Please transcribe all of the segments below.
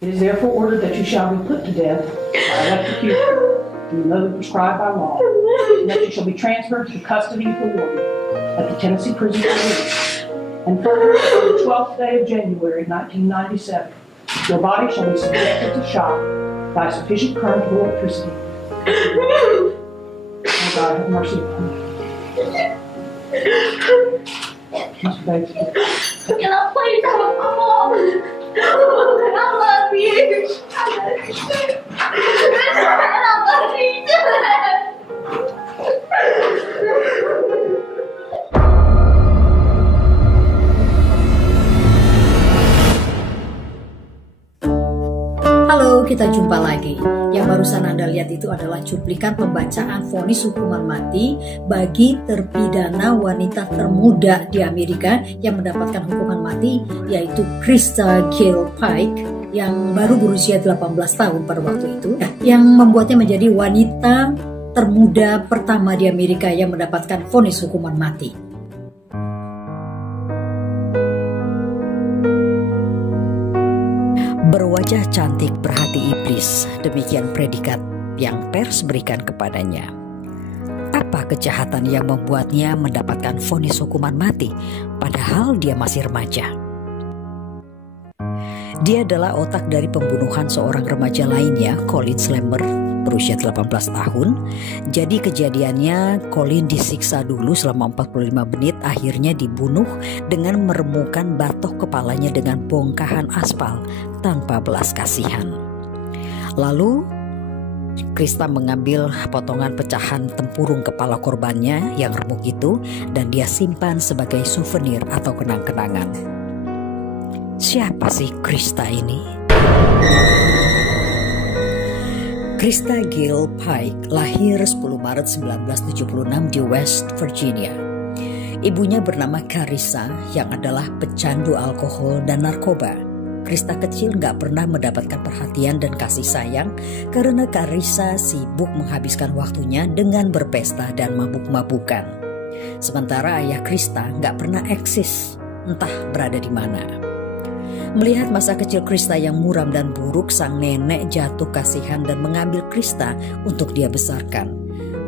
It is therefore ordered that you shall be put to death by electrocution in the mode prescribed by law, and that you shall be transferred to the custody of the warden at the Tennessee Prison for Release. And further, on the 12th day of January 1997, your body shall be subjected to shock by sufficient current of electricity. May God have mercy upon you. Mr. Bates. Can I please have a mom? I love you. I love you. And I love you too. Halo, kita jumpa lagi. Yang barusan Anda lihat itu adalah cuplikan pembacaan vonis hukuman mati bagi terpidana wanita termuda di Amerika yang mendapatkan hukuman mati, yaitu Krista Gail Pike yang baru berusia 18 tahun pada waktu itu, yang membuatnya menjadi wanita termuda pertama di Amerika yang mendapatkan vonis hukuman mati. Berwajah cantik, berhati iblis, demikian predikat yang pers berikan kepadanya. Apa kejahatan yang membuatnya mendapatkan vonis hukuman mati, padahal dia masih remaja? Dia adalah otak dari pembunuhan seorang remaja lainnya, Colin Slammer, berusia 18 tahun. Jadi kejadiannya Colin disiksa dulu selama 45 menit, akhirnya dibunuh dengan meremukan batok kepalanya dengan bongkahan aspal tanpa belas kasihan. Lalu Krista mengambil potongan pecahan tempurung kepala korbannya yang remuk itu dan dia simpan sebagai souvenir atau kenang-kenangan. Siapa sih Krista ini? Krista Gail Pike lahir 10 Maret 1976 di West Virginia. Ibunya bernama Carissa yang adalah pecandu alkohol dan narkoba. Krista kecil gak pernah mendapatkan perhatian dan kasih sayang karena Carissa sibuk menghabiskan waktunya dengan berpesta dan mabuk-mabukan. Sementara ayah Krista gak pernah eksis, entah berada di mana. Melihat masa kecil Krista yang muram dan buruk, sang nenek jatuh kasihan dan mengambil Krista untuk dia besarkan.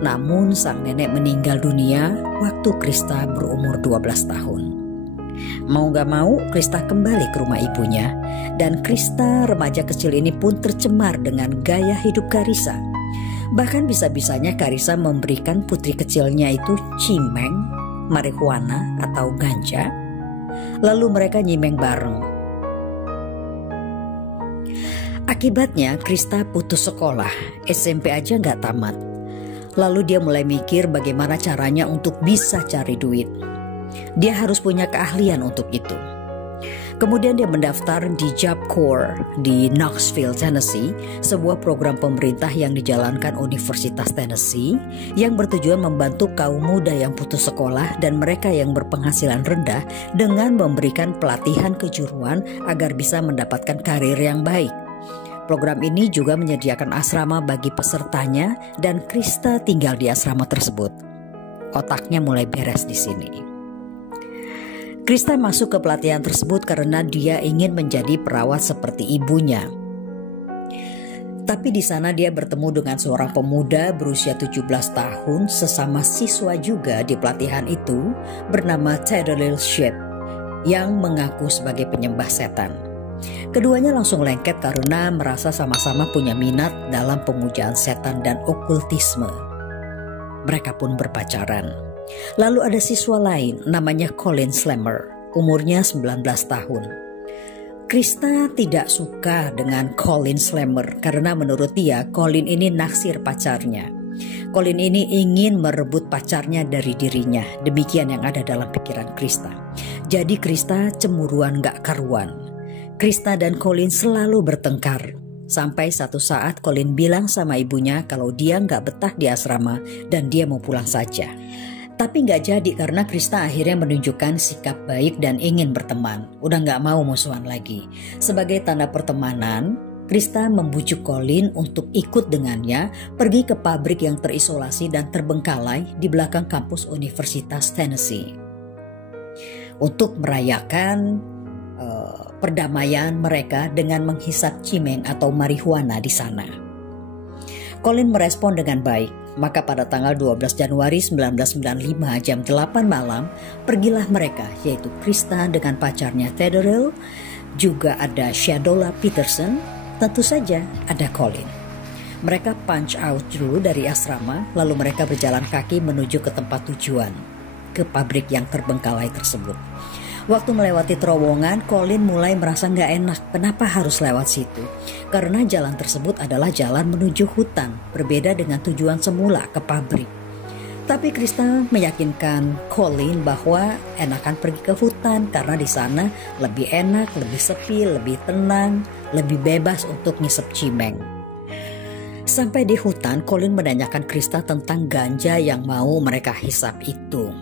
Namun sang nenek meninggal dunia waktu Krista berumur 12 tahun. Mau gak mau Krista kembali ke rumah ibunya, dan Krista remaja kecil ini pun tercemar dengan gaya hidup Carissa. Bahkan bisa-bisanya Carissa memberikan putri kecilnya itu cimeng, marijuana atau ganja, lalu mereka nyimeng bareng. Akibatnya Krista putus sekolah, SMP aja gak tamat. Lalu dia mulai mikir bagaimana caranya untuk bisa cari duit. Dia harus punya keahlian untuk itu. Kemudian dia mendaftar di Job Corps di Knoxville, Tennessee, sebuah program pemerintah yang dijalankan Universitas Tennessee yang bertujuan membantu kaum muda yang putus sekolah dan mereka yang berpenghasilan rendah dengan memberikan pelatihan kejuruan agar bisa mendapatkan karir yang baik. Program ini juga menyediakan asrama bagi pesertanya dan Krista tinggal di asrama tersebut. Otaknya mulai beres di sini. Krista masuk ke pelatihan tersebut karena dia ingin menjadi perawat seperti ibunya. Tapi di sana dia bertemu dengan seorang pemuda berusia 17 tahun, sesama siswa juga di pelatihan itu, bernama Tedalil Ship, yang mengaku sebagai penyembah setan. Keduanya langsung lengket karena merasa sama-sama punya minat dalam pemujaan setan dan okultisme. Mereka pun berpacaran. Lalu ada siswa lain namanya Colin Slammer, umurnya 19 tahun. Krista tidak suka dengan Colin Slammer karena menurut dia Colin ini naksir pacarnya. Colin ini ingin merebut pacarnya dari dirinya, demikian yang ada dalam pikiran Krista. Jadi Krista cemburuan gak karuan. Krista dan Colin selalu bertengkar. Sampai satu saat Colin bilang sama ibunya kalau dia gak betah di asrama dan dia mau pulang saja. Tapi gak jadi karena Krista akhirnya menunjukkan sikap baik dan ingin berteman. Udah gak mau musuhan lagi. Sebagai tanda pertemanan, Krista membujuk Colin untuk ikut dengannya pergi ke pabrik yang terisolasi dan terbengkalai di belakang kampus Universitas Tennessee. Untuk merayakan perdamaian mereka dengan menghisap cimeng atau marihuana di sana. Colin merespon dengan baik, maka pada tanggal 12 Januari 1995 jam 8 malam, pergilah mereka, yaitu Krista dengan pacarnya Theodore, juga ada Shadola Peterson, tentu saja ada Colin. Mereka punch out dulu dari asrama, lalu mereka berjalan kaki menuju ke tempat tujuan, ke pabrik yang terbengkalai tersebut. Waktu melewati terowongan, Colin mulai merasa nggak enak. Kenapa harus lewat situ? Karena jalan tersebut adalah jalan menuju hutan, berbeda dengan tujuan semula ke pabrik. Tapi Krista meyakinkan Colin bahwa enakan pergi ke hutan karena di sana lebih enak, lebih sepi, lebih tenang, lebih bebas untuk ngisep cimeng. Sampai di hutan, Colin menanyakan Krista tentang ganja yang mau mereka hisap itu.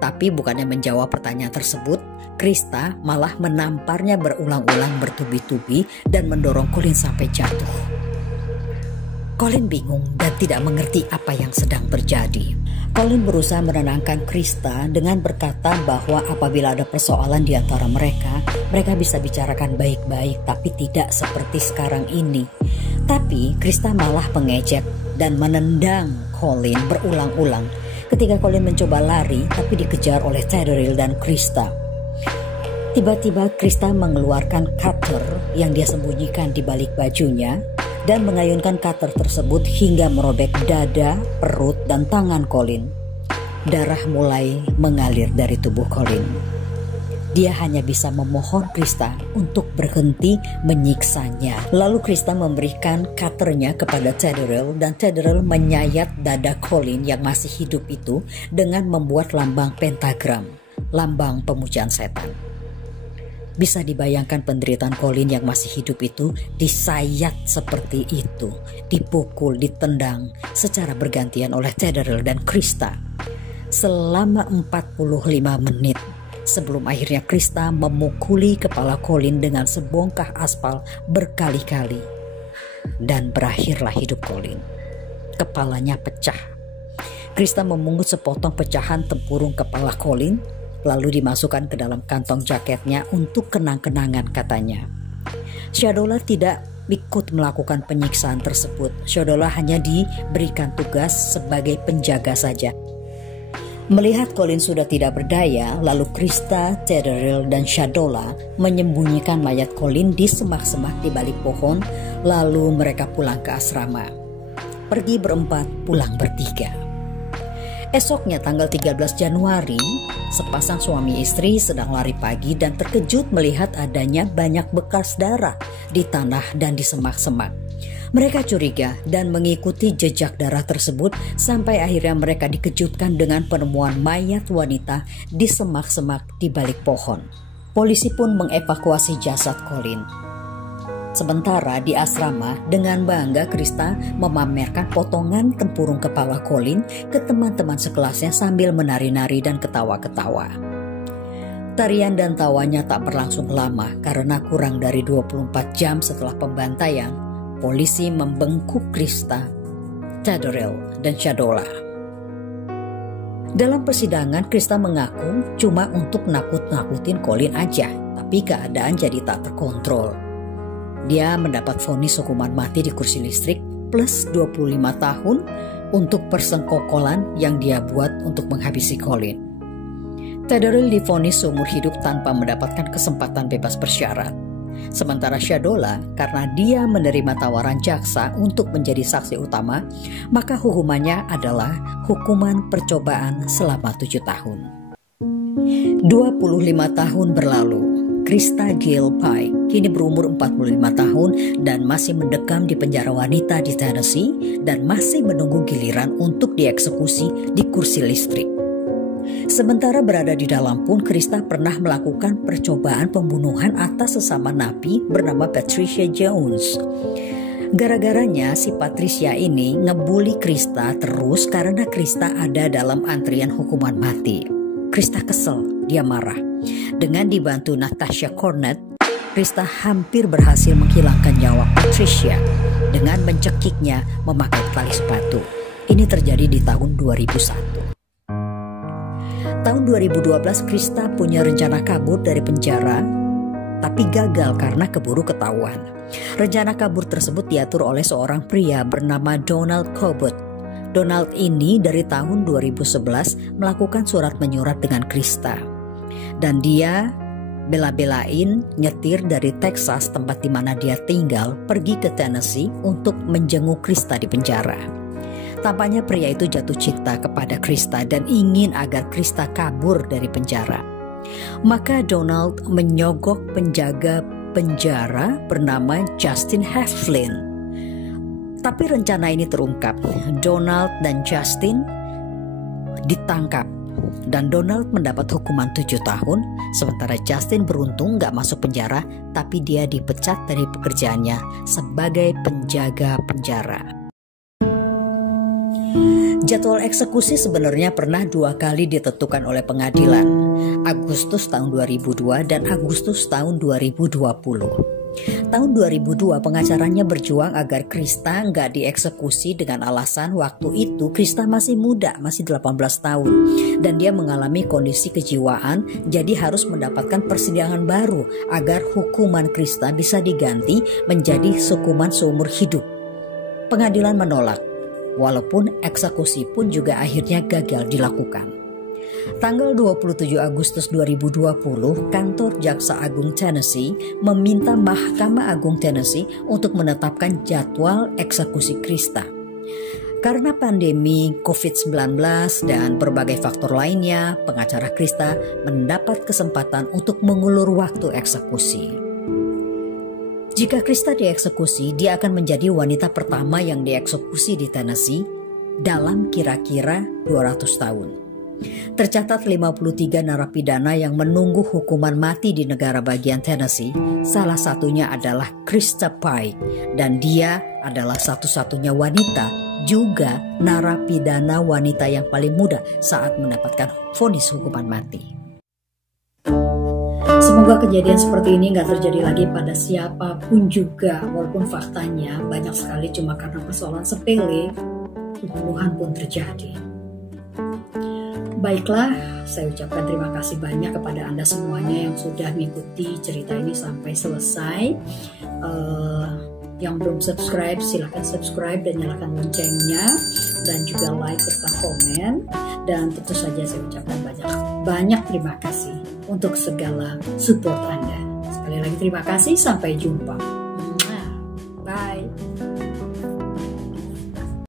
Tapi bukannya menjawab pertanyaan tersebut, Krista malah menamparnya berulang-ulang bertubi-tubi dan mendorong Colin sampai jatuh. Colin bingung dan tidak mengerti apa yang sedang terjadi. Colin berusaha menenangkan Krista dengan berkata bahwa apabila ada persoalan di antara mereka bisa bicarakan baik-baik, tapi tidak seperti sekarang ini. Tapi Krista malah mengejek dan menendang Colin berulang-ulang. Ketika Colin mencoba lari, tapi dikejar oleh Theodore dan Krista. Tiba-tiba Krista mengeluarkan cutter yang dia sembunyikan di balik bajunya dan mengayunkan cutter tersebut hingga merobek dada, perut, dan tangan Colin. Darah mulai mengalir dari tubuh Colin. Dia hanya bisa memohon Krista untuk berhenti menyiksanya. Lalu Krista memberikan cutternya kepada Theodore dan Theodore menyayat dada Colin yang masih hidup itu dengan membuat lambang pentagram, lambang pemujaan setan. Bisa dibayangkan penderitaan Colin yang masih hidup itu disayat seperti itu, dipukul, ditendang secara bergantian oleh Theodore dan Krista selama 45 menit. Sebelum akhirnya Krista memukuli kepala Colin dengan sebongkah aspal berkali-kali. Dan berakhirlah hidup Colin. Kepalanya pecah. Krista memungut sepotong pecahan tempurung kepala Colin, lalu dimasukkan ke dalam kantong jaketnya untuk kenang-kenangan katanya. Shadola tidak ikut melakukan penyiksaan tersebut. Shadola hanya diberikan tugas sebagai penjaga saja. Melihat Colin sudah tidak berdaya, lalu Krista, Theodore, dan Shadola menyembunyikan mayat Colin di semak-semak di balik pohon, lalu mereka pulang ke asrama. Pergi berempat, pulang bertiga. Esoknya tanggal 13 Januari, sepasang suami istri sedang lari pagi dan terkejut melihat adanya banyak bekas darah di tanah dan di semak-semak. Mereka curiga dan mengikuti jejak darah tersebut sampai akhirnya mereka dikejutkan dengan penemuan mayat wanita di semak-semak di balik pohon. Polisi pun mengevakuasi jasad Colin. Sementara di asrama, dengan bangga Krista memamerkan potongan tempurung kepala Colin ke teman-teman sekelasnya sambil menari-nari dan ketawa-ketawa. Tarian dan tawanya tak berlangsung lama karena kurang dari 24 jam setelah pembantaian, polisi membengkuk Krista, Theodore, dan Shadola. Dalam persidangan, Krista mengaku cuma untuk nakut-nakutin Colin aja, tapi keadaan jadi tak terkontrol. Dia mendapat vonis hukuman mati di kursi listrik plus 25 tahun untuk persengkokolan yang dia buat untuk menghabisi Colin. Theodore divonis seumur hidup tanpa mendapatkan kesempatan bebas bersyarat. Sementara Shadola, karena dia menerima tawaran jaksa untuk menjadi saksi utama, maka hukumannya adalah hukuman percobaan selama 7 tahun. 25 tahun berlalu, Krista Gail Pike kini berumur 45 tahun dan masih mendekam di penjara wanita di Tennessee dan masih menunggu giliran untuk dieksekusi di kursi listrik. Sementara berada di dalam pun, Krista pernah melakukan percobaan pembunuhan atas sesama napi bernama Patricia Jones. Gara-garanya si Patricia ini ngebully Krista terus karena Krista ada dalam antrian hukuman mati. Krista kesel, dia marah. Dengan dibantu Natasha Cornett, Krista hampir berhasil menghilangkan nyawa Patricia dengan mencekiknya memakai tali sepatu. Ini terjadi di tahun 2001. Tahun 2012 Krista punya rencana kabur dari penjara tapi gagal karena keburu ketahuan. Rencana kabur tersebut diatur oleh seorang pria bernama Donald Corbett. Donald ini dari tahun 2011 melakukan surat menyurat dengan Krista. Dan dia bela-belain nyetir dari Texas, tempat di mana dia tinggal, pergi ke Tennessee untuk menjenguk Krista di penjara. Tampaknya pria itu jatuh cinta kepada Krista dan ingin agar Krista kabur dari penjara. Maka Donald menyogok penjaga penjara bernama Justin Heflin. Tapi rencana ini terungkap. Donald dan Justin ditangkap dan Donald mendapat hukuman 7 tahun, sementara Justin beruntung gak masuk penjara, tapi dia dipecat dari pekerjaannya sebagai penjaga penjara. Jadwal eksekusi sebenarnya pernah 2 kali ditentukan oleh pengadilan, Agustus tahun 2002 dan Agustus tahun 2020. Tahun 2002 pengacaranya berjuang agar Krista nggak dieksekusi dengan alasan waktu itu Krista masih muda, masih 18 tahun. Dan dia mengalami kondisi kejiwaan, jadi harus mendapatkan persidangan baru agar hukuman Krista bisa diganti menjadi hukuman seumur hidup. Pengadilan menolak, walaupun eksekusi pun juga akhirnya gagal dilakukan. Tanggal 27 Agustus 2020, kantor Jaksa Agung Tennessee meminta Mahkamah Agung Tennessee untuk menetapkan jadwal eksekusi Krista. Karena pandemi COVID-19 dan berbagai faktor lainnya, pengacara Krista mendapat kesempatan untuk mengulur waktu eksekusi. Jika Krista dieksekusi, dia akan menjadi wanita pertama yang dieksekusi di Tennessee dalam kira-kira 200 tahun. Tercatat 53 narapidana yang menunggu hukuman mati di negara bagian Tennessee. Salah satunya adalah Krista Pike, dan dia adalah satu-satunya wanita juga narapidana wanita yang paling muda saat mendapatkan vonis hukuman mati. Semoga kejadian seperti ini gak terjadi lagi pada siapapun juga, walaupun faktanya banyak sekali cuma karena persoalan sepele, pembunuhan pun terjadi. Baiklah, saya ucapkan terima kasih banyak kepada Anda semuanya yang sudah mengikuti cerita ini sampai selesai. Yang belum subscribe, silahkan subscribe dan nyalakan loncengnya, dan juga like serta komen. Dan tentu saja saya ucapkan banyak terima kasih untuk segala support Anda. Sekali lagi terima kasih, sampai jumpa.